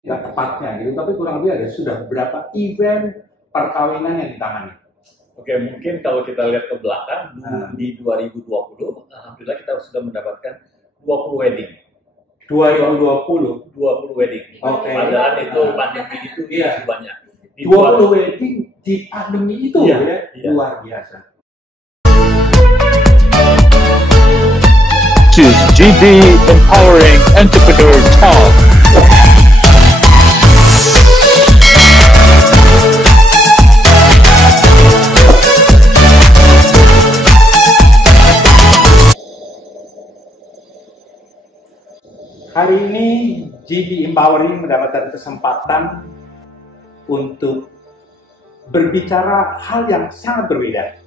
nggak tepatnya gitu, tapi kurang lebih ada sudah berapa event perkawinan yang ditangani? Oke, mungkin kalau kita lihat ke belakang, di 2020, alhamdulillah kita sudah mendapatkan 20 wedding. 2020? 20 wedding. Oke. Padahal itu pandemi itu Iya. banyak. 20 wedding di pandemi itu Iya, ya? iya. Luar biasa. Choose GB Empowering Entrepreneur Talk. Hari ini GB Empowering mendapatkan kesempatan untuk berbicara hal yang sangat berbeda.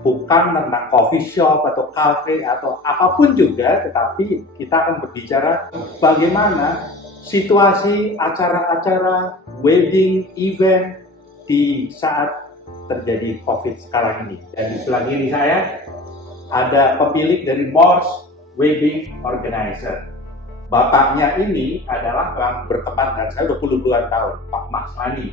Bukan tentang coffee shop atau cafe atau apapun juga, tetapi kita akan berbicara bagaimana situasi acara-acara wedding event di saat terjadi COVID sekarang ini. Dan di sebelah kiri saya ada pemilik dari Morse Wedding Organizer. Bapaknya ini adalah yang berteman dengan saya 22 tahun, Pak Maksmani.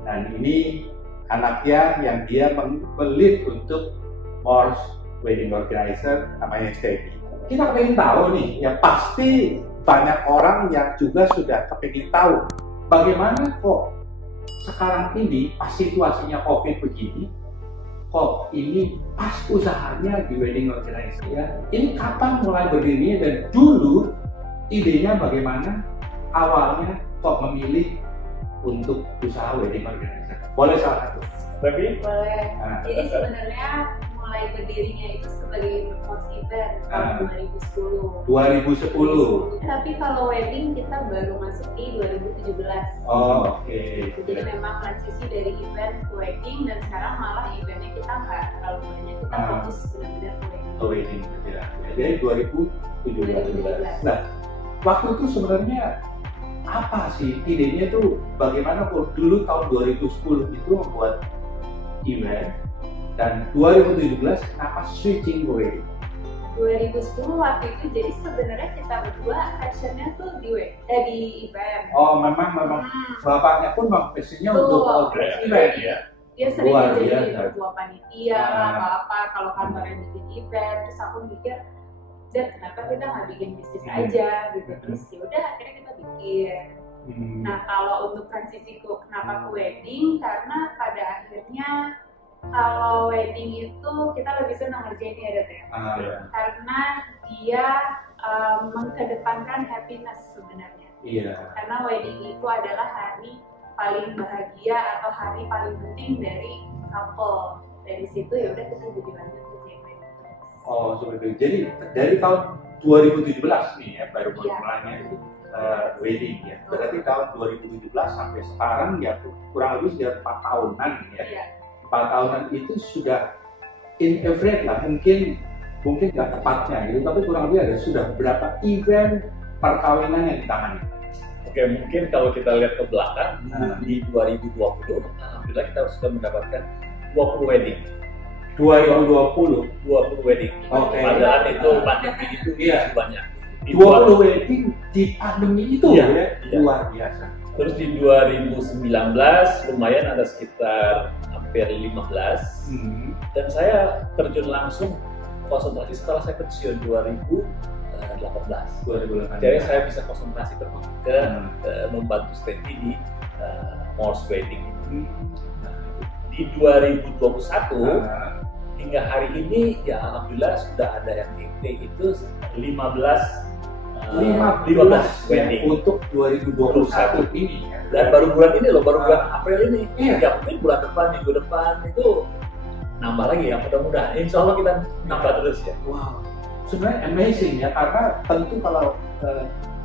Dan ini anaknya yang dia melit untuk Morse Wedding Organizer, namanya Steady. Kita pengen tahu nih, ya pasti banyak orang yang juga sudah kepingin tahu bagaimana kok sekarang ini pas situasinya COVID begini, kok ini pas usahanya di Wedding Organizer ya. Ini kapan mulai berdirinya dan dulu idenya bagaimana awalnya kok memilih untuk usaha Wedding Organizer? Boleh salah satu? Tapi Boleh. Nah, Jadi sebenarnya mulai berdirinya itu sebagai Morse event tahun 2010. 2010. Tapi kalau wedding kita baru masuk di 2017. Oh, oke. Jadi memang transisi dari event ke wedding, dan sekarang malah eventnya kita nggak terlalu banyak, kita fokus benar-benar ke wedding. Oh, wedding ya. Jadi 2017. Nah, waktu itu sebenarnya apa sih idenya tuh, bagaimana kok dulu tahun 2010 itu membuat event, dan 2017 kenapa switching ke wedding? 2010 waktu itu, jadi sebenarnya kita berdua passionnya tuh di event. Oh, memang bapaknya pun passionnya untuk event ya. Dia sering Luar jadi biasa. ketua panitia lah apa kalau kantornya bikin event. Terus aku mikir, dan kenapa kita nggak bikin bisnis aja gitu. Terus yaudah akhirnya kita bikin. Nah, kalau untuk transisi kenapa ke wedding, karena pada akhirnya kalau wedding itu kita lebih senang ngerjainnya ya, Dad, ya. Karena dia mengedepankan happiness sebenarnya. Iya. Karena wedding itu adalah hari paling bahagia atau hari paling penting dari couple. Dari situ ya udah kita jadi lanjut ke wedding. Oh, seperti itu. Jadi dari tahun 2017 nih ya baru mulainya wedding ya. Berarti tahun 2017 sampai sekarang ya kurang lebih sudah 4 tahunan ya. Iya. 4 tahunan itu sudah in average lah, mungkin nggak tepatnya gitu, tapi kurang lebih ada sudah berapa event perkawinan yang ditangani? oke, mungkin kalau kita lihat ke belakang, di 2020, alhamdulillah kita sudah mendapatkan 20 wedding. 2020? 20 wedding. Oke. Padahal itu pandemi itu Iya. banyak. Di 20 wedding di pandemi itu Iya, ya? iya. Luar biasa. Terus di 2019 lumayan ada sekitar hampir 15. Dan saya terjun langsung konsentrasi setelah saya pensiun 2018. 2018. Jadi saya bisa konsentrasi ke membantu Steady di Morse Wedding ini. Nah, di 2021 hingga hari ini ya alhamdulillah sudah ada yang itu 15 wedding untuk 2021 ini ya. dan baru bulan ini loh, baru bulan April ini. Iya. Ya mungkin bulan depan, minggu depan itu nambah lagi ya, mudah-mudahan. Insya Allah kita nambah terus ya. Wow, sebenarnya amazing ya, karena tentu kalau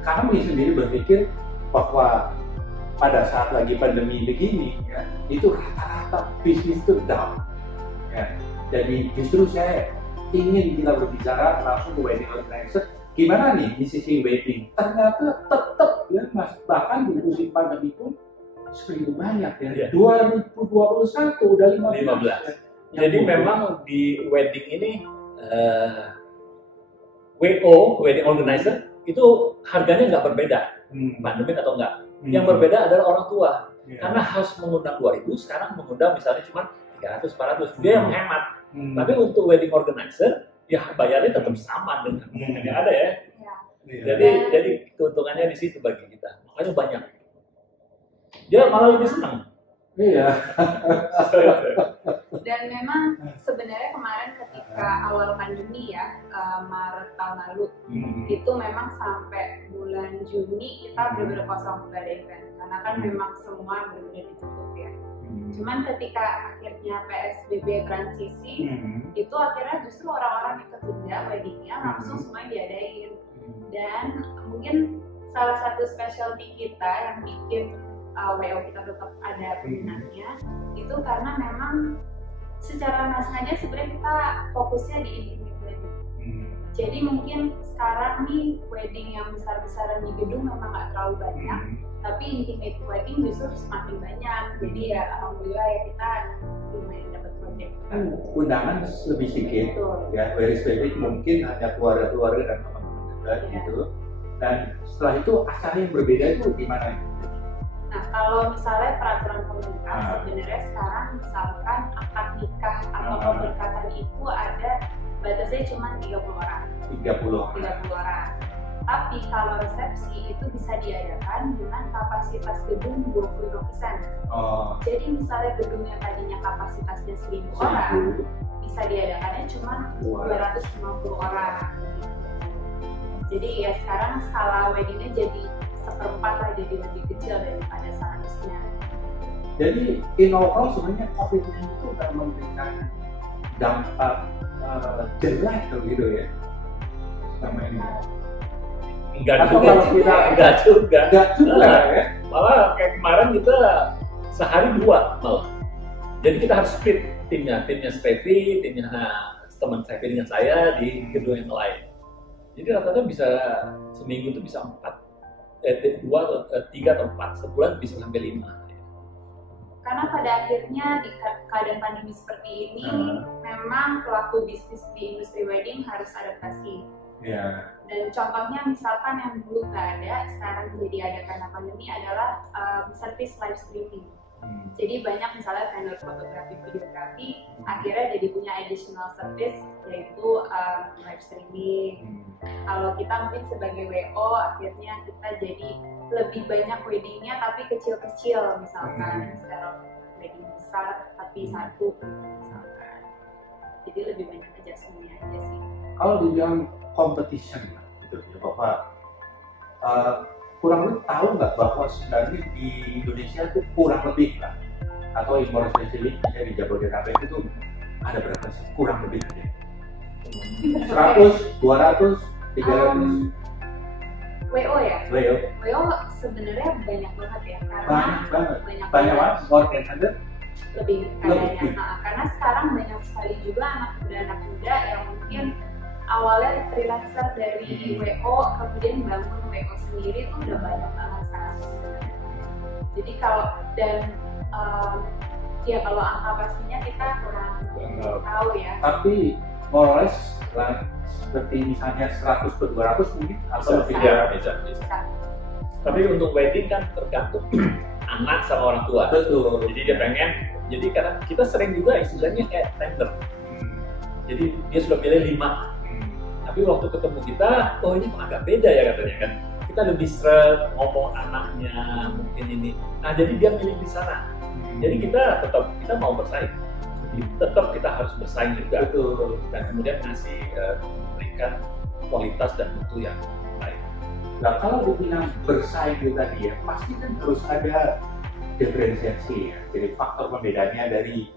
kami sendiri berpikir bahwa pada saat lagi pandemi begini ya, itu rata-rata bisnis itu down ya. Jadi justru saya ingin kita berbicara langsung ke wedding organizer, gimana nih di sisi wedding, ternyata tetap ya mas, bahkan di musim pandemi pun segitu banyak ya. 2021 udah 15 ya. Jadi memang di wedding ini WO, wedding organizer, itu harganya nggak berbeda, pandemi atau enggak. Yang berbeda adalah orang tua. Yeah. Karena harus mengundang 2.000, sekarang mengundang misalnya cuma 300, 400. Dia yang menghemat. Tapi untuk wedding organizer, ya bayarnya tetap sama dengan yang ada ya. Ya. Jadi keuntungannya di situ bagi kita. Makanya banyak. Dia malah lebih senang. Iya. Dan memang sebenarnya kemarin ketika awal pandemi ya, Maret tahun lalu, itu memang sampai bulan Juni kita benar-benar kosong, nggak ada event. Karena kan memang semua benar-benar ditutup ya. Cuman ketika akhirnya PSBB transisi, itu akhirnya justru orang-orang yang ketunda weddingnya langsung semuanya diadain. Dan mungkin salah satu specialty kita yang bikin WO kita tetap ada peminatnya itu karena memang secara nggak sengaja sebenarnya kita fokusnya di intimate wedding. Jadi mungkin sekarang nih wedding yang besar-besaran di gedung memang nggak terlalu banyak, tapi intimate wedding justru semakin banyak. Jadi ya alhamdulillah ya kita lumayan dapat project. Undangan lebih sedikit, ya very specific, mungkin hanya keluarga-keluarga dan teman-teman dekat gitu. Dan setelah itu acara yang berbeda itu di mana? Nah, kalau misalnya peraturan pemerintah sebenarnya sekarang misalkan akad nikah atau pemberkatan itu ada batasnya cuma 30 orang. 30 orang. Tapi kalau resepsi itu bisa diadakan dengan kapasitas gedung 25%. Jadi misalnya gedungnya tadinya kapasitasnya 1.000 orang, bisa diadakannya cuma 250 orang. Jadi ya sekarang skala weddingnya jadi seperempat lah, jadi lebih kecil daripada seharusnya. Jadi in overall sebenarnya COVID-19 itu akan memberikan dampak jelek gitu ya sama ini. Enggak juga ya. Malah kayak kemarin kita sehari 2 malah. Jadi kita harus split timnya Steffi, timnya teman Steffi dengan saya di gedung yang lain. Jadi rata-rata bisa seminggu itu bisa 2, 3 atau 4, sebulan bisa sampai 5. Karena pada akhirnya di keadaan pandemi seperti ini, memang pelaku bisnis di industri wedding harus adaptasi. Dan contohnya misalkan yang dulu nggak ada, sekarang jadi ada karena pandemi adalah service live streaming. Jadi banyak misalnya vendor fotografi, videografi, akhirnya jadi punya additional service yaitu live streaming. Kalau kita mungkin sebagai WO, akhirnya kita jadi lebih banyak weddingnya tapi kecil-kecil misalkan, instead of wedding besar tapi satu misalkan. Jadi lebih banyak adjustmentnya aja sih. Kalau dibilang competition gitu ya, Bapak kurang lebih tahu nggak bahwa sebenarnya di Indonesia itu kurang lebih lah, atau more specific di Jabodetabek itu ada berapa sih kurang lebih? 100, 200, 300? WO ya? WO sebenarnya banyak banget ya, karena banyak banget, more than 100? Lebih kayaknya. Nah, karena sekarang banyak sekali juga anak muda yang mungkin awalnya freelancer dari WO, kemudian bangun WO sendiri itu udah banyak banget sekarang sebenarnya. Jadi kalau ya kalau angka pastinya kita kurang tahu ya. Tapi more or less seperti misalnya 100 ke 200 mungkin atau lebih bisa. Tapi untuk wedding kan tergantung anak sama orang tua. Betul. Jadi dia pengen, jadi karena kita sering juga istilahnya kayak tender. Jadi dia sudah pilih 5. Tapi waktu ketemu kita, oh ini kok agak beda ya katanya kan. Kita lebih seret ngomong anaknya mungkin ini. Nah jadi dia milih di sana. Jadi kita mau bersaing. Tetap kita harus bersaing juga. Betul. Dan kemudian memberikan kualitas dan mutu yang baik. Nah kalau dibilang bersaing itu tadi ya, pasti kan harus ada diferensiasi ya. Jadi faktor pembedanya dari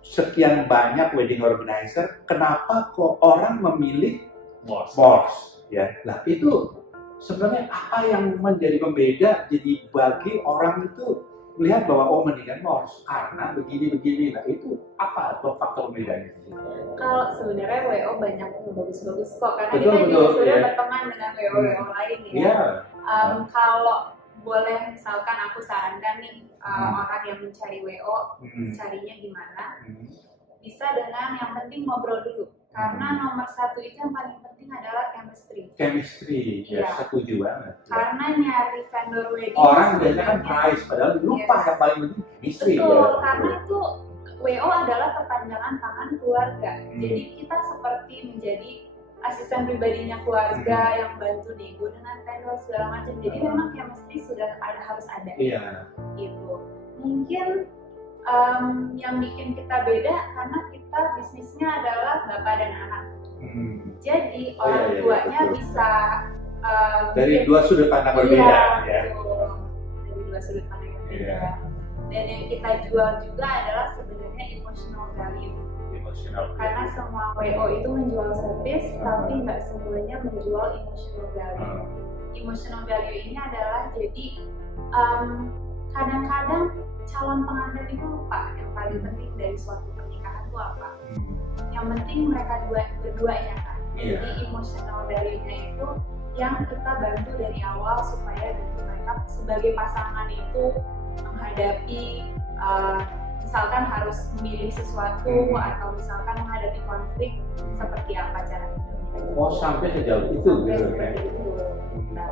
sekian banyak wedding organizer, kenapa kok orang memilih Morse ya? Nah itu sebenarnya apa yang menjadi pembeda? Jadi bagi orang itu melihat bahwa oh mendingan Morse karena begini. Nah itu apa atau faktor pembedanya? Kalau sebenarnya WO banyak yang bagus-bagus kok, karena kita juga sudah berteman dengan WO lain ya. Kalau boleh misalkan aku sarankan nih orang yang mencari WO, carinya gimana? Bisa dengan yang penting ngobrol dulu. Karena nomor satu itu yang paling penting adalah chemistry. Chemistry, ya, Iya. setuju banget. Karena nyari vendor wedding Orang biasanya kan sebenarnya- price, padahal lupa Yes. yang paling penting chemistry. Betul, ya. karena itu WO adalah perpanjangan tangan keluarga. Jadi kita seperti menjadi asisten pribadinya keluarga yang bantu nego dengan vendor segala macam. Jadi memang chemistry sudah harus ada. Iya. Gitu. Mungkin yang bikin kita beda karena kita bisnisnya adalah bapak dan anak. Jadi Oh, orang iya, iya, tuanya betul. bisa Dari bikin- dua sudut pandang berbeda, Iya, ya. betul. Dari dua sudut pandang yang berbeda. Iya. Dan yang kita jual juga adalah sebenarnya emotional value. Emosional. Karena semua WO itu menjual service, tapi nggak semuanya menjual emotional value. Emotional value ini adalah jadi kadang-kadang calon pengantin itu lupa yang paling penting dari suatu pernikahan itu apa. Yang penting mereka berduanya kan. Iya. Jadi emotional value-nya itu yang kita bantu dari awal supaya nanti mereka sebagai pasangan itu menghadapi misalkan harus memilih sesuatu atau misalkan menghadapi konflik seperti apa cara kita. Oh, sampai sejauh itu Sampai gitu seperti kan. itu. Nah,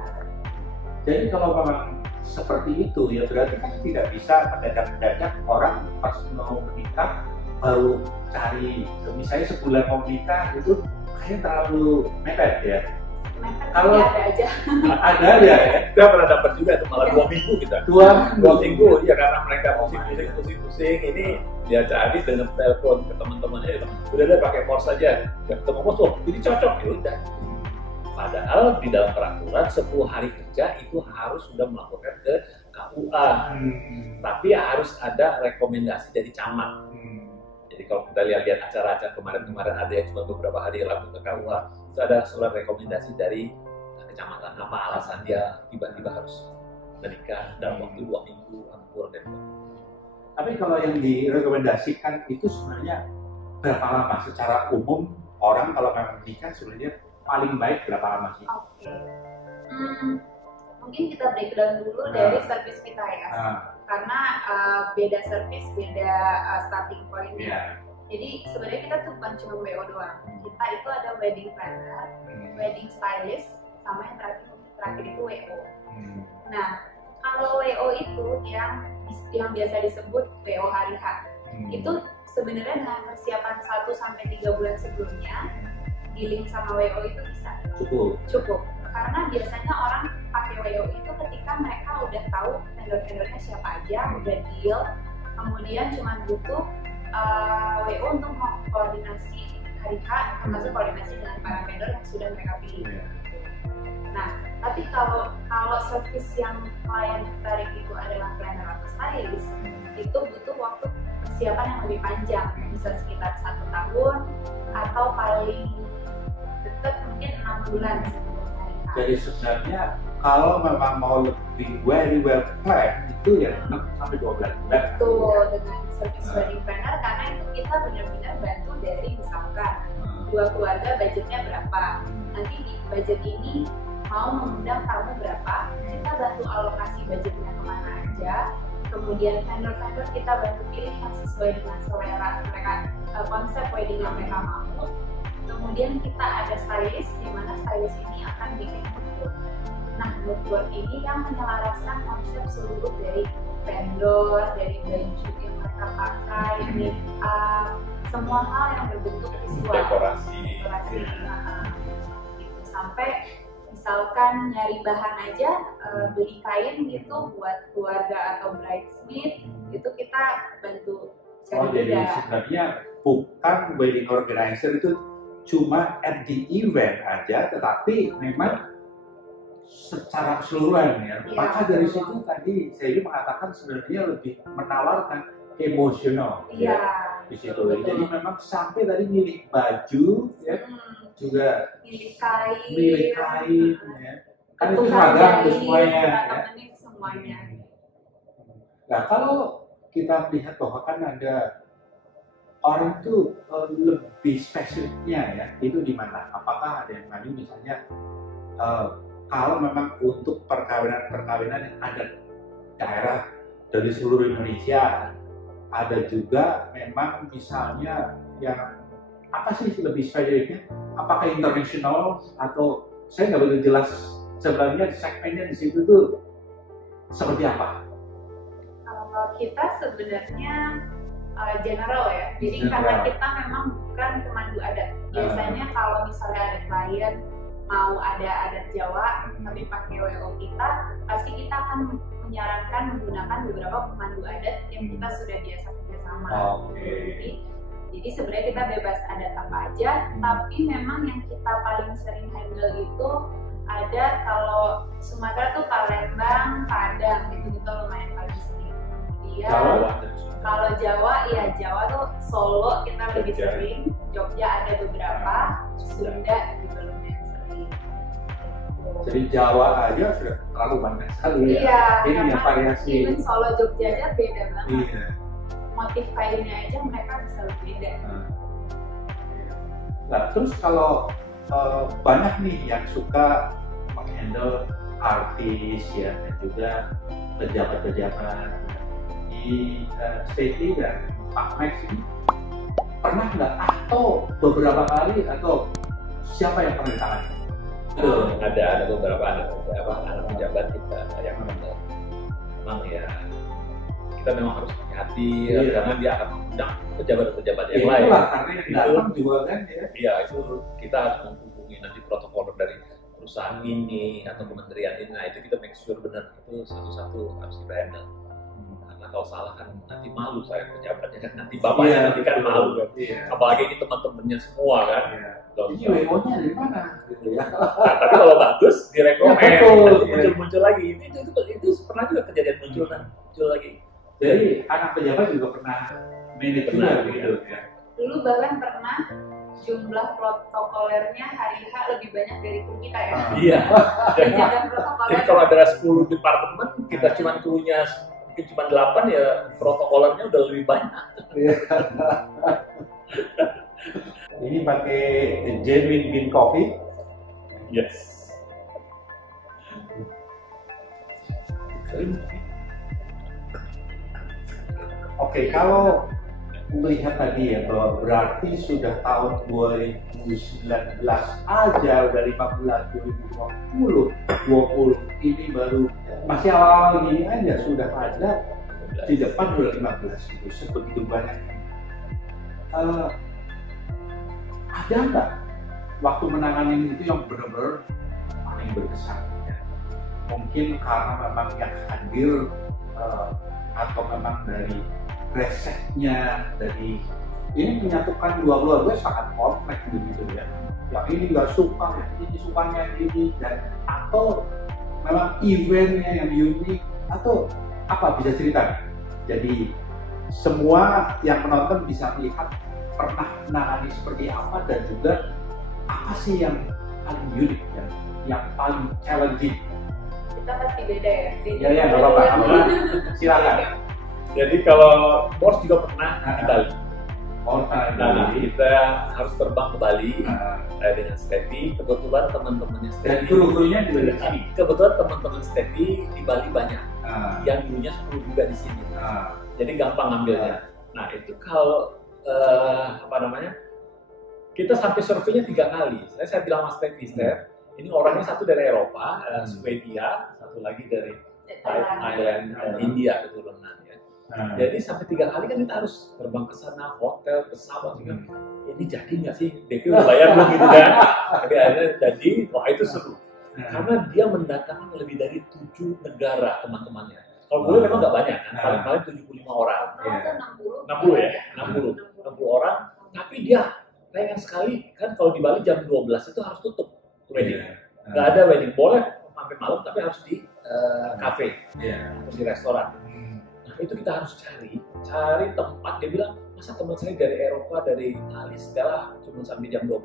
Jadi kalau memang seperti itu ya berarti kan tidak bisa mendadak-mendadak orang pas mau menikah baru cari, misalnya sebulan mau nikah itu kayaknya terlalu mepet ya. mereka Kalau- ada aja. Ada ya, Kita pernah dapat juga tuh malah 2 minggu kita. 2 minggu ya karena mereka pusing-pusing ini dia cari dengan telepon ke teman-temannya udah deh pakai pos saja ya ketemu pos ini cocok ya udah. Padahal di dalam peraturan 10 hari kerja itu harus sudah melaporkan ke KUA. Tapi harus ada rekomendasi dari camat. Jadi kalau kita lihat acara-acara kemarin-kemarin ada yang cuma beberapa hari lapor ke KUA, itu ada surat rekomendasi dari kecamatan apa alasan dia tiba-tiba harus menikah dalam waktu 2 minggu atau kurang dari 2 minggu. Tapi kalau yang direkomendasikan itu sebenarnya berapa lama? Secara umum orang kalau memang menikah sebenarnya paling baik berapa lama sih? Oke. Mungkin kita breakdown dulu dari service kita ya. Karena beda service, beda starting point. Iya. Jadi sebenarnya kita tuh bukan cuma WO doang. Kita itu ada wedding planner, wedding stylist, sama yang terakhir itu WO. Nah, kalau WO itu yang biasa disebut WO hari H, itu sebenarnya dengan persiapan 1-3 bulan sebelumnya, di-link sama WO itu bisa cukup. Karena biasanya orang pakai WO itu ketika mereka udah tahu vendor-vendornya siapa aja, udah deal, kemudian cuma butuh WO untuk koordinasi hari H, termasuk koordinasi dengan para vendor yang sudah mereka pilih. Nah, tapi kalau service yang klien tarik itu adalah planner atau stylist, itu butuh waktu persiapan yang lebih panjang, bisa sekitar 1 tahun atau paling dekat mungkin 6 bulan sebelum hari H. Jadi sebenarnya kalau memang mau lebih very well planned itu ya 6-12 bulan. Betul, dengan service wedding planner karena itu kita benar-benar bantu dari misalkan 2 keluarga budgetnya berapa, nanti di budget ini mau mengundang tamu berapa, kita bantu alokasi budgetnya kemana aja, kemudian vendor-vendor kita bantu pilih yang sesuai dengan selera mereka, konsep wedding yang mereka mau. Kemudian kita ada stylist, di mana stylist ini akan bikin moodboard. Nah, moodboard ini yang menyelaraskan konsep seluruh dari vendor, dari baju yang mereka pakai, make up, semua hal yang berbentuk visual. Dekorasi. Gitu. Sampai misalkan nyari bahan aja, beli kain gitu buat keluarga atau bridesmaid, itu kita bantu cari Jadi juga. sebenarnya bukan wedding organizer itu cuma at the event aja, tetapi memang secara keseluruhan ya. Iya, Maka dari betul. situ tadi saya mengatakan sebenarnya lebih menawarkan emosional Iya. di situ. betul. Jadi memang sampai tadi milik baju ya, juga Milik kain, milik kain ya. Kan itu tukang seragam itu jahit, semuanya ya. temenin semuanya. Nah kalau kita melihat bahwa kan ada orang tuh lebih spesifiknya ya, itu di mana? Apakah ada yang maju misalnya kalau memang untuk perkawinan yang ada daerah dari seluruh Indonesia, ada juga memang misalnya yang apa sih lebih spesifiknya? Apakah internasional atau saya nggak begitu jelas sebenarnya segmennya di situ tuh seperti apa? Kalau kita sebenarnya general ya, jadi General. karena kita memang bukan pemandu adat. Biasanya kalau misalnya ada klien mau ada adat Jawa, tapi pakai WO kita, pasti kita akan menyarankan menggunakan beberapa pemandu adat yang kita sudah biasa kerjasama. Jadi sebenarnya kita bebas adat apa aja, tapi memang yang kita paling sering handle itu ada kalau Sumatera tuh Palembang, Padang, gitu lumayan paling sering. Jawa? Kalau Jawa, ya Jawa tuh Solo kita lebih sering, Jogja ada beberapa, Sunda juga lumayan sering. Jadi Jawa aja sudah terlalu banyak sekali Iya, Ini yang karena variasi. even Solo Jogja aja beda banget. Iya. Motif kainnya aja mereka bisa berbeda. Nah, terus kalau banyak nih yang suka menghandle artis ya dan juga pejabat-pejabat di Stevi dan Pak Max ini pernah nggak atau beberapa kali atau siapa yang pernah ditangani? Ada beberapa anak pejabat kita yang memang ya kita memang harus hati-hati karena dia akan mengundang pejabat-pejabat yang lain. Itulah karena yang datang juga kan ya. Iya, itu kita harus menghubungi nanti protokol dari perusahaan ini atau kementerian ini. Nah, itu kita make sure benar itu satu-satu harus kita handle. Karena kalau salah kan nanti malu saya pejabatnya kan nanti bapaknya nanti kan malu kan. Apalagi ini teman-temannya semua kan. Ini WO-nya dari mana? Gitu ya. Nah, tapi kalau bagus direkomend, betul. muncul lagi. Itu pernah juga kejadian muncul lagi. Jadi anak pejabat juga pernah manage juga gitu ya. Dulu bahkan pernah jumlah protokolernya hari H lebih banyak dari kru kita ya. Iya. Penjaga protokoler. Jadi kalau ada 10 departemen, kita cuma krunya mungkin cuma 8 ya protokolernya udah lebih banyak. Ini pakai genuine bean coffee. Yes. Oke, kalau melihat tadi ya bahwa berarti sudah tahun 2019 aja udah 15, 2020, 20 ini baru masih awal-awal gini aja sudah ada di depan udah 15 itu sebegitu banyak. Ada nggak waktu menangani itu yang benar-benar paling berkesan? Ya? Mungkin karena memang yang hadir atau memang dari resepnya dari ini menyatukan dua keluarga sangat kompleks begitu ya. Yang ini nggak suka, yang ini sukanya ini dan atau memang eventnya yang unik atau apa bisa cerita? Jadi semua yang menonton bisa melihat pernah menangani seperti apa dan juga apa sih yang paling unik dan yang paling challenging. Kita pasti beda ya. Ya, nggak apa-apa. Silakan. Jadi kalau Bos juga pernah di Bali. Nah, kita harus terbang ke Bali dengan Stevi. Kebetulan teman-temannya dan Stevi. kru-krunya juga di sini. Kebetulan teman-teman Stevi di Bali banyak. Yang dulunya 10 juga di sini. Jadi gampang ngambilnya. Nah itu kalau kita sampai surveinya 3 kali. Saya bilang sama Stevi, ini orangnya satu dari Eropa, Swedia, satu lagi dari Thailand, India keturunan ya. Jadi sampai 3 kali kan kita harus terbang ke sana, hotel, pesawat juga. Ini jadi nggak sih? DP udah bayar belum gitu kan? Tapi akhirnya jadi, wah itu seru. Karena dia mendatangkan lebih dari 7 negara teman-temannya. Kalau boleh memang nggak banyak kan, paling-paling 75 orang. 60 ya, 60 orang. Tapi dia sayang sekali kan kalau di Bali jam 12 itu harus tutup wedding. Nggak ada wedding, boleh sampai malam tapi harus di kafe, harus di restoran. Nah itu kita harus cari tempat. Dia bilang masa teman saya dari Eropa, dari Italia segala cuma sampai jam 12.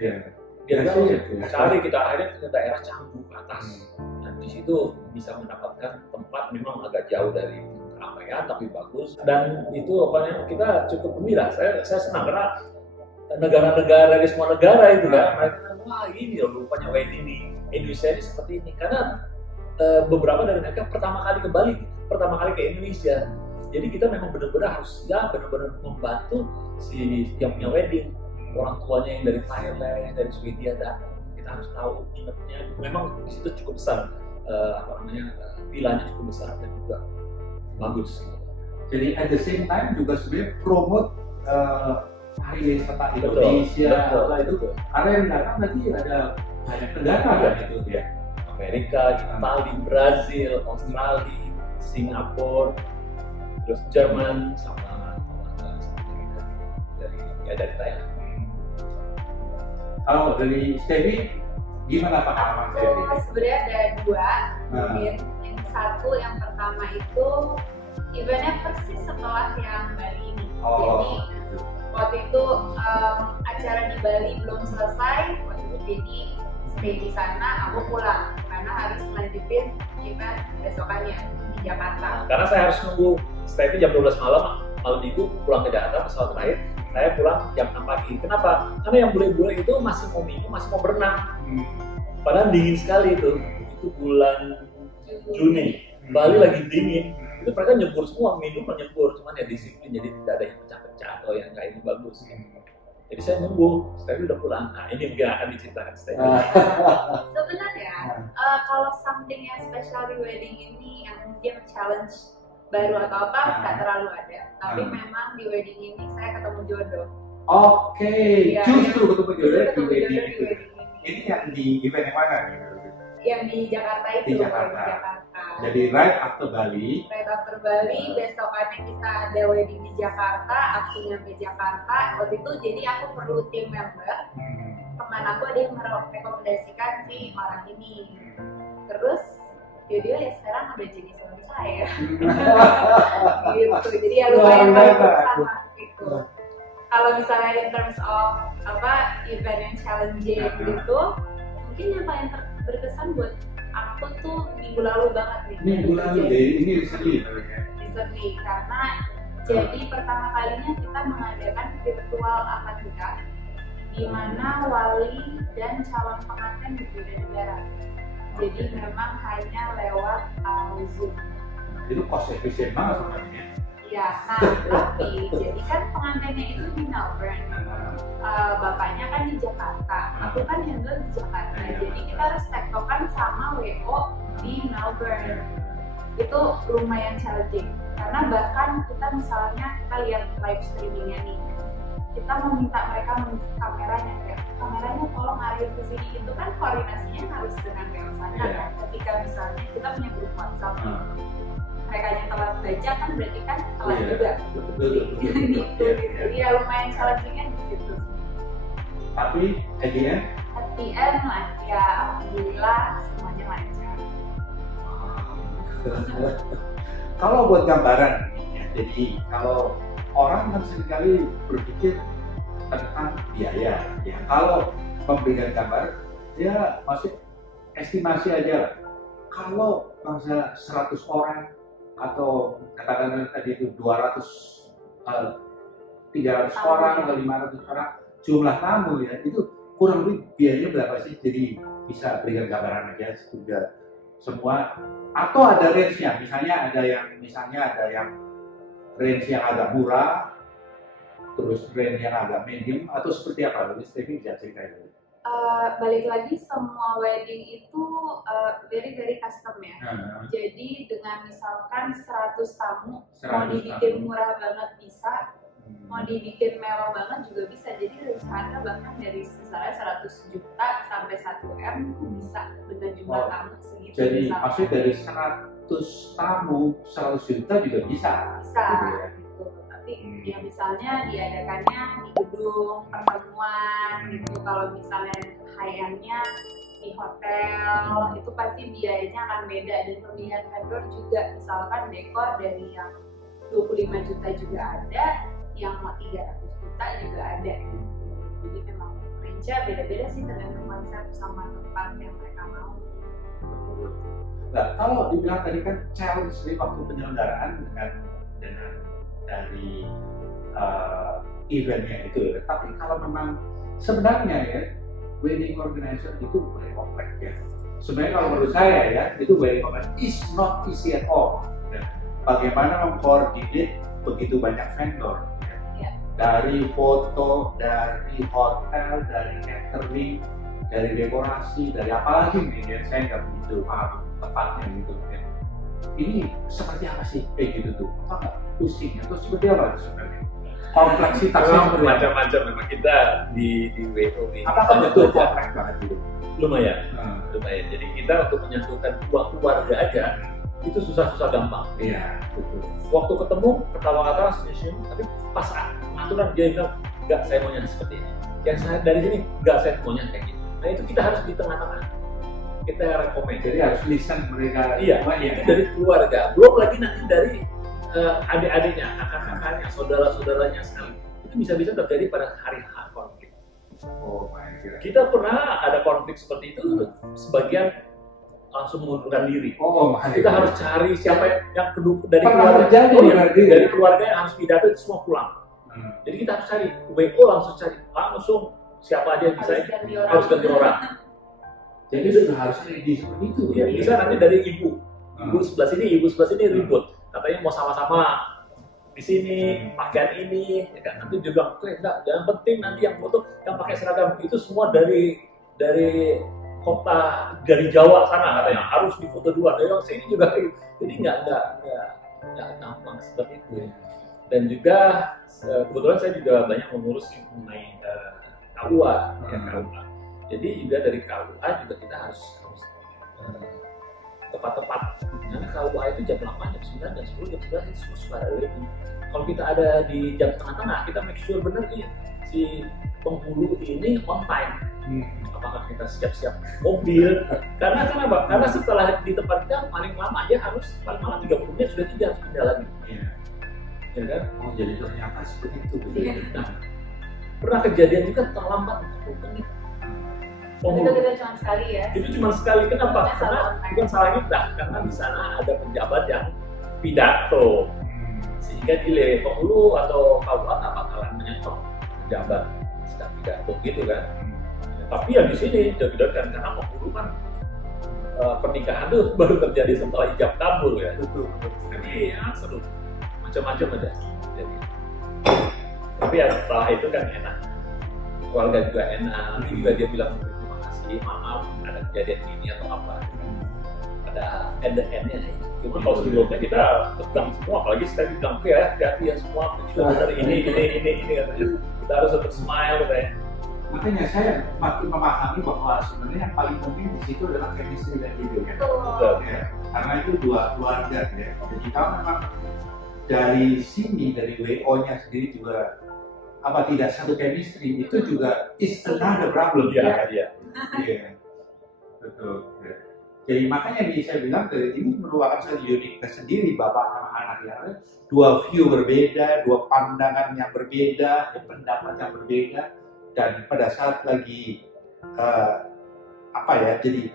Dia bilang cari kita akhirnya ke daerah Canggu ke atas. Dan di situ bisa mendapatkan tempat memang agak jauh dari keramaian tapi bagus. Dan itu kita cukup gembira. Saya senang karena negara-negara di semua negara itu kan mereka wah ini loh rupanya wedding di Indonesia ini seperti ini karena beberapa dari mereka pertama kali ke Bali, pertama kali ke Indonesia. Jadi kita memang benar-benar harus benar-benar membantu si yang punya wedding. orang tuanya yang dari Thailand, dari Swedia datang, kita harus tahu inapnya. Memang di situ cukup besar, villanya cukup besar dan juga bagus. Jadi at the same time juga sebenarnya promote pariwisata Indonesia. Betul. Karena yang datang nanti ada banyak negara kan itu ya. Amerika, Italia, Brazil, Australia, Singapura, terus Jerman sama dari Thailand. Kalau dari Stevie gimana pengalaman Stevie? Sebenarnya ada dua. Mungkin yang satu, yang pertama itu eventnya persis setelah yang Bali ini. Jadi gitu. waktu itu acara di Bali belum selesai, waktu itu jadi stay di sana, aku pulang karena harus melanjutin event besokannya di Jakarta. Karena saya harus nunggu stay jam 12 malam minggu pulang ke Jakarta pesawat terakhir. Saya pulang jam 6 pagi. Kenapa? Karena yang bule-bule itu masih mau minum, masih mau berenang. Padahal dingin sekali itu. Itu bulan Juni. Bali lagi dingin. Itu mereka nyebur semua, minum menyebur. Cuman ya disiplin, jadi tidak ada yang pecah-pecah atau yang nggak ini bagus. Jadi saya nunggu, Stevie udah pulang. Nah ini mungkin akan diceritakan Stevie. Sebenarnya kalau something yang special di wedding ini yang mungkin challenge baru atau apa nggak terlalu ada. Tapi memang di wedding ini saya ketemu jodoh. Oke, Ya, justru ketemu jodoh di ketemu wedding jodoh di itu. wedding ini. Ini yang di event yang mana nih? Yang di Jakarta itu. Di Jakarta. Jadi right after Bali. Right after Bali, besokannya kita ada wedding di Jakarta, aku nyampe Jakarta. Waktu itu jadi aku perlu tim member. Teman aku ada yang merekomendasikan si orang ini. Terus dia ya sekarang udah jadi suami saya. Gitu. Jadi ya lumayan sama gitu. Kalau misalnya in terms of event yang challenging gitu, mungkin yang paling berkesan buat aku tuh minggu lalu banget nih. Minggu lalu deh, ini recently karena jadi pertama kalinya kita mengadakan virtual akad nikah di mana wali dan calon pengantin berbeda negara. Jadi memang hanya lewat Zoom. Itu cost efisien banget sebenarnya. Ya, nah tapi jadi kan pengantinnya itu di Melbourne, bapaknya kan di Jakarta, aku kan handle di Jakarta. Jadi kita harus tektokan sama WO di Melbourne. Itu lumayan challenging karena bahkan kita misalnya kita lihat live streamingnya nih, kita meminta mereka move kameranya, kayak kameranya tolong arahin ke sini, itu kan koordinasinya harus dengan WO sana kan. Ketika misalnya kita punya grup WhatsApp, mereka yang telat baca kan berarti kan telat juga. Gitu. Jadi ya lumayan challengingnya di situ. Tapi at the end lah, ya alhamdulillah semuanya lancar. Kalau buat gambaran, ya, jadi kalau orang kan seringkali berpikir tentang biaya, ya kalau memberikan gambar, ya masih estimasi aja lah. Kalau bangsa 100 orang atau katakanlah tadi itu 200, 300 orang atau 500 orang jumlah tamu ya, itu kurang lebih biayanya berapa sih? Jadi bisa berikan gambaran aja sudah semua, atau ada range-nya, misalnya ada yang range yang agak murah, terus range yang agak medium, atau seperti apa? Jadi Stevie bisa ceritain dulu. Balik lagi, semua wedding itu very custom ya. Jadi dengan misalkan 100 tamu, mau dibikin murah banget bisa, mau dibikin mewah banget juga bisa. Jadi rencana bahkan dari misalnya 100 juta sampai 1 M bisa dengan jumlah tamu segitu. Jadi maksudnya dari 100 tamu 100 juta juga bisa. Bisa gitu. Tapi ya misalnya diadakannya di gedung pertemuan gitu. Kalau misalnya high-end-nya di hotel itu pasti biayanya akan beda, dan pemilihan vendor juga misalkan dekor dari yang 25 juta juga ada, yang mau 300 juta juga ada gitu. Jadi memang range-nya beda-beda sih tergantung konsep sama tempat yang mereka mau. Nah, kalau dibilang tadi kan challenge di waktu penyelenggaraan dengan dari eventnya itu, tapi kalau memang sebenarnya ya wedding organizer itu boleh kompleks ya. Sebenarnya kalau menurut saya ya, itu wedding organizer is not easy at all. Ya. Bagaimana mengkoordinate begitu banyak vendor? Ya. dari foto, dari hotel, dari catering, dari dekorasi, dari apa lagi nih ya, saya nggak begitu paham tepatnya gitu ya. Ini seperti apa sih kayak gitu tuh? Apa pusing atau seperti apa sebenarnya? Kompleksitasnya macam-macam memang kita di WO ini. Apakah betul kompleks banget gitu? Lumayan. Jadi kita untuk menyatukan dua keluarga aja itu susah-susah gampang. Iya, betul. Waktu ketemu ketawa-katawa senyum, tapi pas aturan dia bilang enggak, saya maunya seperti ini. Yang saya dari sini enggak, saya maunya kayak gitu. Nah itu kita harus di tengah-tengah. Kita rekomend. Jadi harus listen mereka. Iya, itu dari keluarga. Belum lagi nanti dari adik-adiknya, kakak-kakaknya, saudara-saudaranya sekali. Itu bisa-bisa terjadi pada hari konflik. Oh, my. Kita pernah ada konflik seperti itu, sebagian langsung mengundurkan diri. Oh, my. Kita harus cari siapa yang kedua dari keluarga. Dari keluarga yang harus pidato itu semua pulang. Jadi kita harus cari WO, langsung siapa aja yang bisa, harus ganti orang. Jadi sudah harus ready seperti itu. Ya, bisa nanti dari ibu sebelah sini ribut. Katanya mau sama-sama di sini, pakaian ini, ya kan? Nanti dia bilang, enggak, jangan penting nanti yang foto yang pakai seragam itu semua dari kota, dari Jawa sana katanya harus difoto duluan. Dari sini juga, jadi nggak gampang seperti itu. Dan juga kebetulan saya juga banyak mengurus mengenai KUA, ya KUA. Jadi juga dari KUA juga kita harus tepat-tepat. Karena KUA itu jam 8, jam 9, jam 10, jam 11 itu semua suka ada lagi. Kalau kita ada di jam tengah-tengah, kita make sure benar nih si penghulu ini on time. Apakah kita siap-siap mobil? Karena kenapa? Karena setelah di tempat kita paling lama aja harus paling lama 30 menit sudah tidak harus pindah lagi. Ya kan? Oh, jadi ternyata seperti itu. Nah, pernah kejadian juga terlambat 40 menit. Itu kita cuma sekali ya. Itu cuma sekali. Kenapa? Karena bukan salah kita, karena di sana ada penjabat yang pidato, sehingga delay. Penghulu atau KUA tak bakalan menyetop penjabat sedang pidato gitu kan. Tapi ya di sini jauh-jauh kan, karena penghulu kan pernikahan tuh baru terjadi setelah ijab kabul ya. Betul. Jadi ya seru, macam-macam ada. Jadi, tapi ya setelah itu kan enak, keluarga juga enak, juga dia bilang terima kasih, maaf ada kejadian ini atau apa. Ada end-endnya. Cuma kalau sebelumnya kita tegang semua, apalagi saya bilang ya hati-hati ya semua, dari ini katanya. Kita harus tetap smile katanya. Makanya saya makin memahami bahwa sebenarnya yang paling penting di situ adalah chemistry dan ide ya. Betul. Ya. Karena itu dua keluarga ya. Jadi kalau memang dari sini, dari WO-nya sendiri juga tidak satu chemistry, itu juga is another problem. Iya. Betul. Ya. Jadi makanya saya bilang ini merupakan satu uniqueness sendiri bapak sama anak ya. Dua view berbeda, dua pandangan yang berbeda, pendapat yang berbeda. Dan pada saat lagi jadi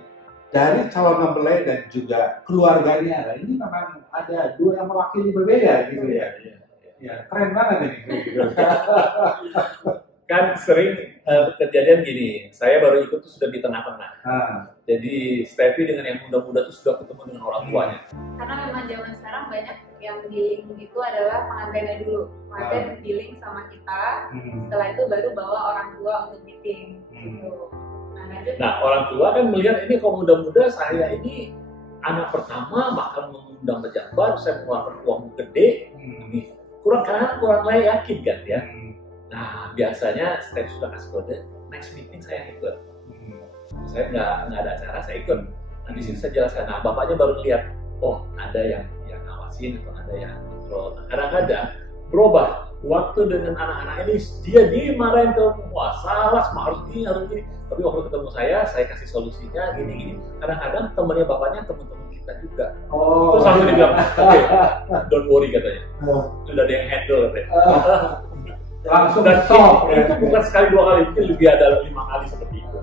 dari calon mempelai dan juga keluarganya, ini memang ada dua yang mewakili berbeda gitu ya. Ya keren banget ini. Kan sering kejadian gini, saya baru ikut tuh sudah di tengah-tengah. Jadi Steffi dengan yang muda-muda tuh sudah ketemu dengan orang tuanya. Karena memang zaman sekarang banyak yang dealing itu adalah pengantinnya dulu. Pengantin dealing sama kita, setelah itu baru bawa orang tua untuk meeting. Gitu. Nah orang tua kan melihat ini kalau muda-muda, saya ini anak pertama bakal mengundang pejabat, saya mengeluarkan uang gede, kurang yakin kan ya. Nah biasanya Steph sudah kasih kode, next meeting saya ikut. Saya nggak ada acara, saya ikut. Nah di situ saya jelaskan, nah bapaknya baru lihat, oh ada yang ngawasin atau ada yang kontrol. Nah, kadang-kadang berubah waktu dengan anak-anak ini, dia dimarahin semua, salah semua, harus ini. Tapi waktu ketemu saya kasih solusinya gini. Kadang-kadang temannya bapaknya teman-teman kita juga. Terus langsung dibilang, okay, don't worry katanya, sudah ada yang handle katanya. Langsung dan itu bukan sekali dua kali, mungkin lebih ada 5 kali seperti itu.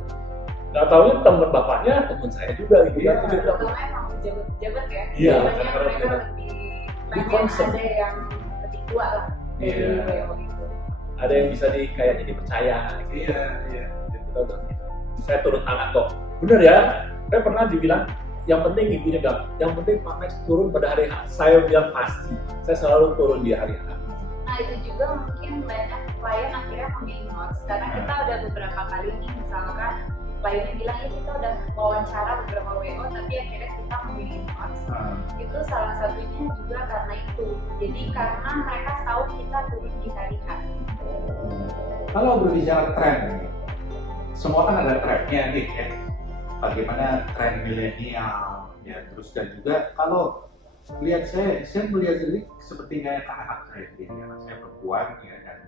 Nggak tahunya teman bapaknya teman saya juga gitu kan. Itu emang pejabat ya. Iya. Biasanya mereka lebih pengen ada yang lebih tua lah dari WO itu. Ada yang bisa kayaknya dipercaya. Iya. Kita udah gitu. Saya turun tangan kok. Bener ya. Saya pernah dibilang yang penting ibunya bilang, yang penting Pak Max turun pada hari H. Saya bilang pasti. Saya selalu turun di hari H. Nah itu juga mungkin banyak klien akhirnya memilih Morse karena kita udah beberapa kali nih misalkan kliennya bilang ya kita udah wawancara beberapa WO tapi akhirnya kita memilih Morse. Itu salah satunya juga karena itu. Jadi karena mereka tahu kita turun di hari H. Kalau berbicara tren, semua kan ada trennya nih ya. Bagaimana tren milenial ya, terus dan juga kalau lihat saya melihat ini seperti kayak anak saya sendiri, anak saya perempuan ya, dan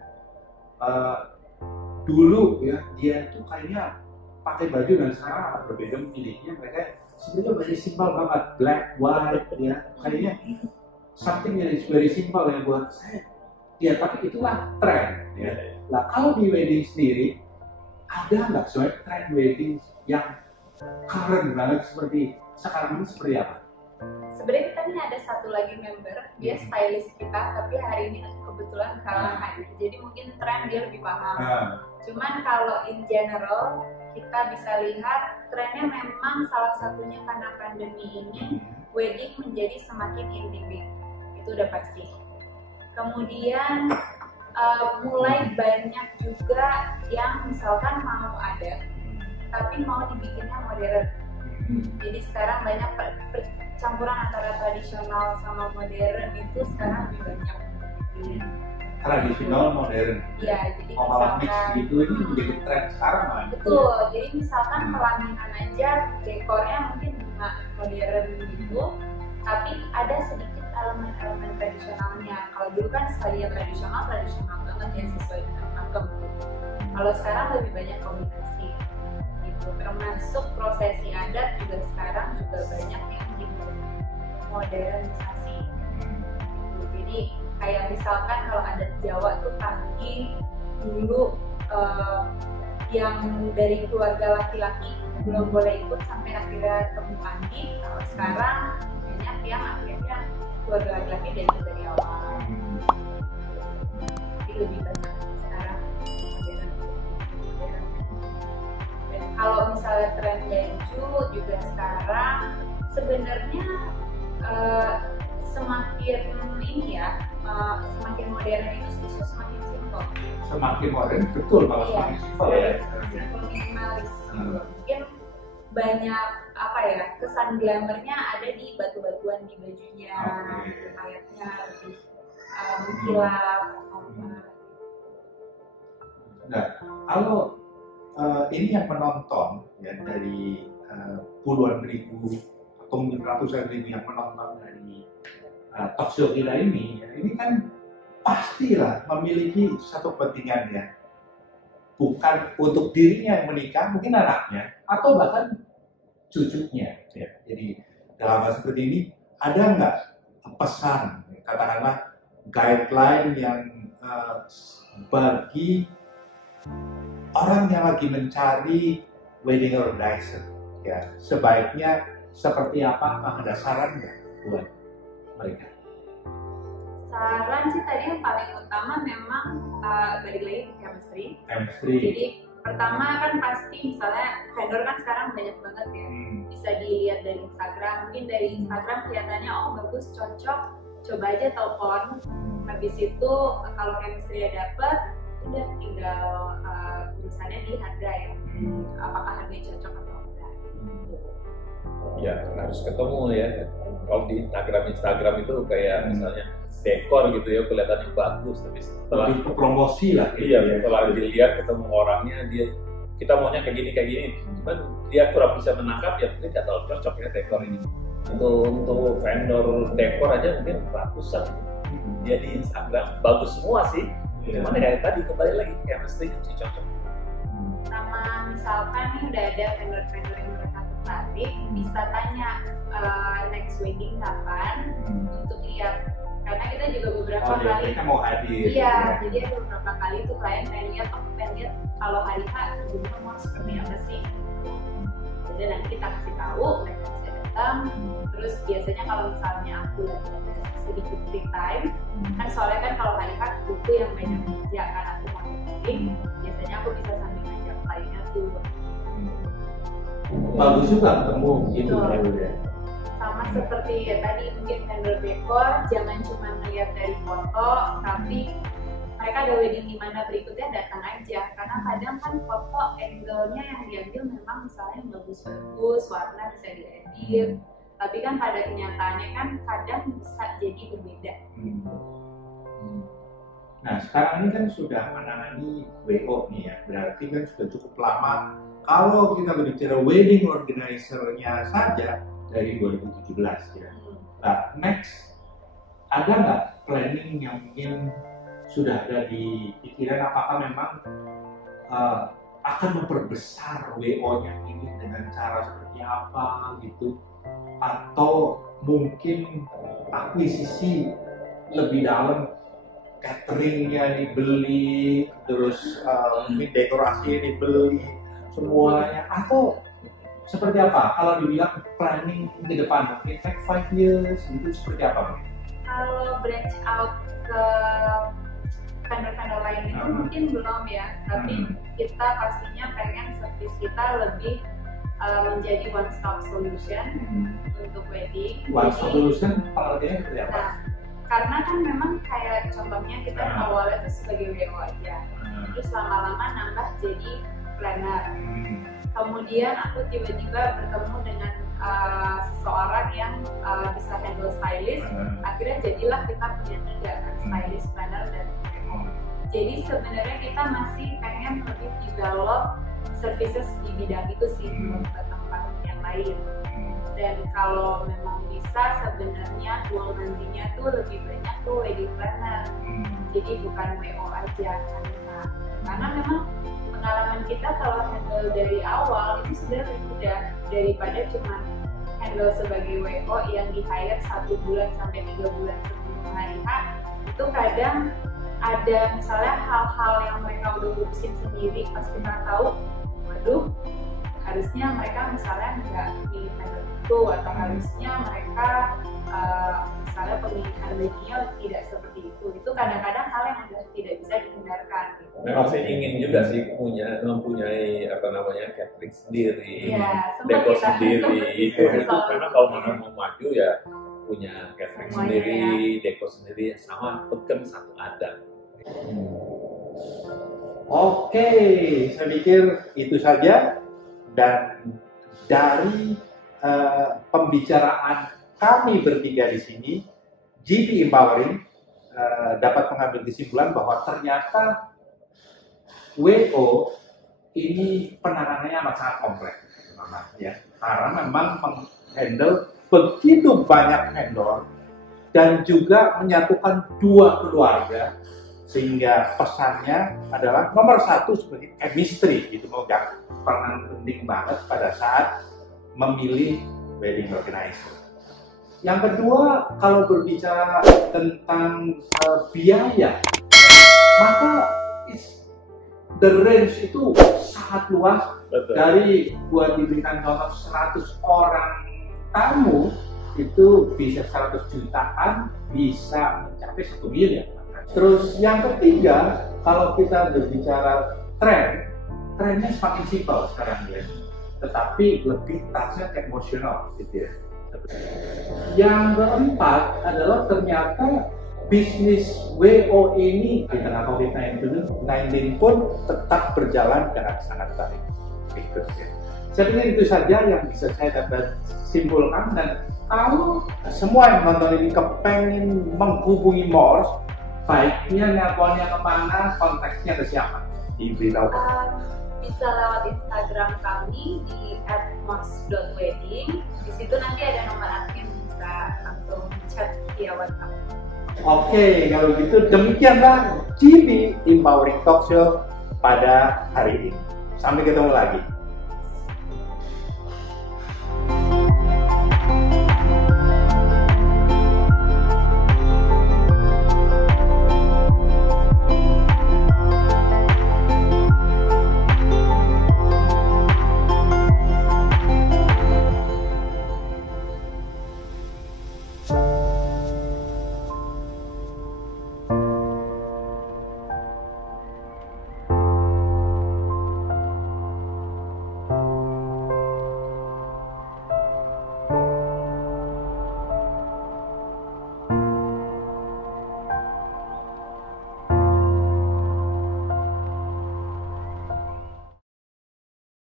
dulu ya dia tuh kayaknya pakai baju dan sekarang agak berbeda memilihnya. Mereka sebenarnya very simple banget, black, white ya, kayaknya something that is very simple ya buat saya. Ya tapi itulah tren ya. Nah kalau di wedding sendiri ada nggak soal tren wedding yang current banget seperti sekarang ini seperti apa? Sebenarnya kita nih ada satu lagi member, dia stylist kita, tapi hari ini kebetulan kalah hadir, jadi mungkin tren dia lebih paham. Cuman kalau in general kita bisa lihat trennya memang salah satunya karena pandemi ini wedding menjadi semakin intimate, itu udah pasti. Kemudian mulai banyak juga yang misalkan mau ada tapi mau dibikinnya modern. Jadi sekarang banyak percampuran antara tradisional sama modern itu sekarang lebih banyak. Tradisional modern. Iya, jadi malah mix misalkan gitu ini menjadi tren sekarang kan. betul. Jadi misalkan pelaminan aja dekornya mungkin bunga modern gitu, tapi ada sedikit elemen-elemen tradisionalnya. Kalau dulu kan sekalian tradisional banget ya sesuai dengan pakem. Kalau sekarang lebih banyak kombinasi. Termasuk prosesi adat juga sekarang juga banyak yang modernisasi. Jadi kayak misalkan kalau adat Jawa tuh pagi dulu yang dari keluarga laki-laki belum boleh ikut sampai akhirnya temu pagi. Kalau sekarang banyak yang akhirnya keluarga laki-laki dari awal. Jadi lebih banyak sekarang modern. Kalau misalnya tren baju juga sekarang sebenarnya semakin ini ya, semakin modern itu semakin simpel. Semakin modern betul malah semakin simpel ya. Simpel minimalis. Mungkin banyak apa ya, kesan glamournya ada di batu-batuan di bajunya, kayaknya lebih mengkilap. Nah, kalau ini yang menonton ya dari puluhan ribu atau mungkin ratusan ribu yang menonton dari talk show kita ini, ya, ini kan pastilah memiliki satu kepentingan ya, bukan untuk dirinya yang menikah, mungkin anaknya atau bahkan cucunya. Ya. Jadi dalam hal seperti ini ada nggak pesan, katakanlah guideline yang bagi orang yang lagi mencari wedding organizer, ya sebaiknya seperti apa? Ada saran nggak buat mereka? Saran sih tadi yang paling utama memang balik lagi ke chemistry. Jadi pertama kan pasti misalnya vendor kan sekarang banyak banget ya, bisa dilihat dari Instagram. Mungkin dari Instagram kelihatannya oh bagus, cocok, coba aja telepon. Habis itu kalau chemistry dapet, udah tinggal tulisannya di harga ya, apakah harganya cocok atau enggak. Ya harus ketemu ya. Kalau di Instagram itu kayak misalnya dekor gitu ya, kelihatannya bagus, tapi setelah itu promosi lah. Iya, setelah dilihat ketemu orangnya kita maunya kayak gini, cuman dia kurang bisa menangkap ya, mungkin nggak terlalu cocok ya dekor ini. Untuk vendor dekor aja mungkin ratusan. Dia di Instagram bagus semua sih. Cuman ya tadi kembali lagi chemistry sih cocok. Sama misalkan nih udah ada vendor-vendor yang mereka tertarik, bisa tanya next wedding kapan untuk lihat. Karena kita juga beberapa kali mereka mau hadir. Iya, jadi ada beberapa kali tuh klien pengen lihat kalau hari H sebelumnya mau seperti apa sih. Jadi nanti kita kasih tahu, mereka bisa datang. Terus biasanya kalau misalnya aku lagi ada sedikit free time, kan soalnya kan kalau hari H buku yang banyak kerja kan aku mau meeting, biasanya aku bisa sambil ngajak kliennya tuh. Bagus juga ketemu gitu ya. Sama seperti ya tadi mungkin vendor dekor, jangan cuma melihat dari foto, tapi mereka ada wedding di mana berikutnya datang aja, karena kadang kan foto angle-nya yang diambil memang misalnya bagus-bagus, warna bisa diedit, tapi kan pada kenyataannya kan kadang bisa jadi berbeda. Nah, sekarang ini kan sudah menangani WO nih ya, berarti kan sudah cukup lama. Kalau kita berbicara wedding organizer-nya saja dari 2017 ya. Nah, next, ada nggak planning yang mungkin sudah ada di pikiran, apakah memang akan memperbesar WO-nya ini dengan cara seperti apa gitu? Atau mungkin akuisisi lebih dalam, cateringnya dibeli, terus mungkin dekorasinya dibeli semuanya, atau seperti apa? Kalau dibilang planning ke depan, mungkin next 5 years itu seperti apa? Kalau branch out ke vendor-vendor lain itu mungkin belum ya, tapi kita pastinya pengen service kita lebih menjadi one stop solution untuk wedding. One stop solution pengertiannya seperti apa? Nah, karena kan memang kayak contohnya kita awalnya itu sebagai WO aja, terus lama-lama nambah jadi planner. Kemudian aku tiba-tiba bertemu dengan seseorang yang bisa handle stylist, akhirnya jadilah kita punya 3 kan, stylist, planner, dan WO. Jadi sebenarnya kita masih pengen lebih develop services di bidang itu sih ke tempat yang lain. Dan kalau memang bisa, sebenarnya goal nantinya tuh lebih banyak tuh wedding planner, jadi bukan WO aja karena memang pengalaman kita kalau handle dari awal itu sudah lebih mudah daripada cuma handle sebagai WO yang di hire 1 bulan sampai 3 bulan sebelum hari H. Itu kadang ada misalnya hal-hal yang mereka udah urusin sendiri, pas kita tahu, waduh, harusnya mereka misalnya nggak pilih vendor itu, atau harusnya mereka misalnya pemilihan bajunya tidak seperti itu kadang-kadang hal yang tidak bisa dihindarkan gitu. Memang saya ingin juga sih mempunyai catering sendiri, dekor sendiri, karena kalau mana mau maju ya punya catering sendiri, dekor sendiri, sama peken satu ada. Oke, saya pikir itu saja. Dan dari pembicaraan kami bertiga di sini, GB Empowering dapat mengambil kesimpulan bahwa ternyata WO ini penanganannya amat sangat kompleks, ya. Karena memang menghandle begitu banyak vendor dan juga menyatukan 2 keluarga, sehingga pesannya adalah nomor 1 sebagai chemistry, gitu, memegang peran penting banget pada saat memilih wedding organizer. Yang kedua, kalau berbicara tentang biaya, maka the range itu sangat luas. Betul. Dari buat diberikan contoh 100 orang tamu itu bisa 100 jutaan, bisa mencapai 1 miliar. Terus yang ketiga, kalau kita berbicara trennya semakin simpel sekarang ya, tetapi lebih touch-nya emosional gitu ya. Yang keempat adalah ternyata bisnis WO ini di tengah COVID-19 pun tetap berjalan dengan sangat baik. Gitu, ya. Saya pikir itu saja yang bisa saya dapat simpulkan, dan kalau semua yang nonton ini kepengen menghubungi Morse, baiknya nelponnya kemana, konteksnya ke siapa? Diberitahu. Bisa lewat Instagram kami di @mors.wedding. Di situ nanti ada nomor admin, bisa langsung chat via WhatsApp. Oke, kalau gitu demikianlah GB Empowering Talk Show pada hari ini. Sampai ketemu lagi.